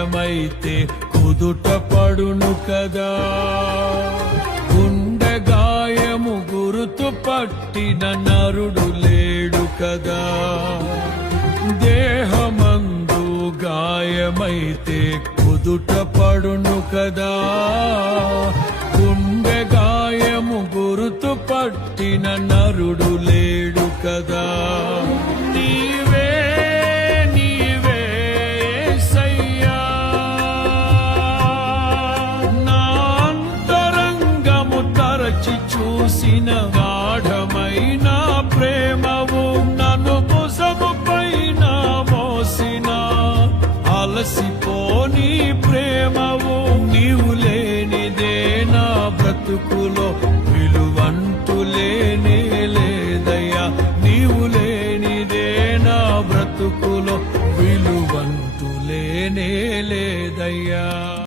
గాయమైతే కుదుట పడును కదా. గుండె గాయము గురుతు పట్టిన నరుడు లేడు కదా. దేహమందు గాయమైతే కుదుట పడును కదా. గుండె గాయము గురుతు పట్టిన నరుడు లేడు కదా. నీవే నీవే యేసయ్యా, నా అంతరంగము తరచి చూసిన గాఢమైన ప్రేమవు, నన్ను భుజము పైన మోసిన అలసిపోని ప్రేమవు. నీవు లేనిదే నా బ్రతుకులో విలువంటూ లేనే లేదయ్యా. నీవు లేనిదే నా బ్రతుకులో విలువంటూ లేనే లేదయ్యా.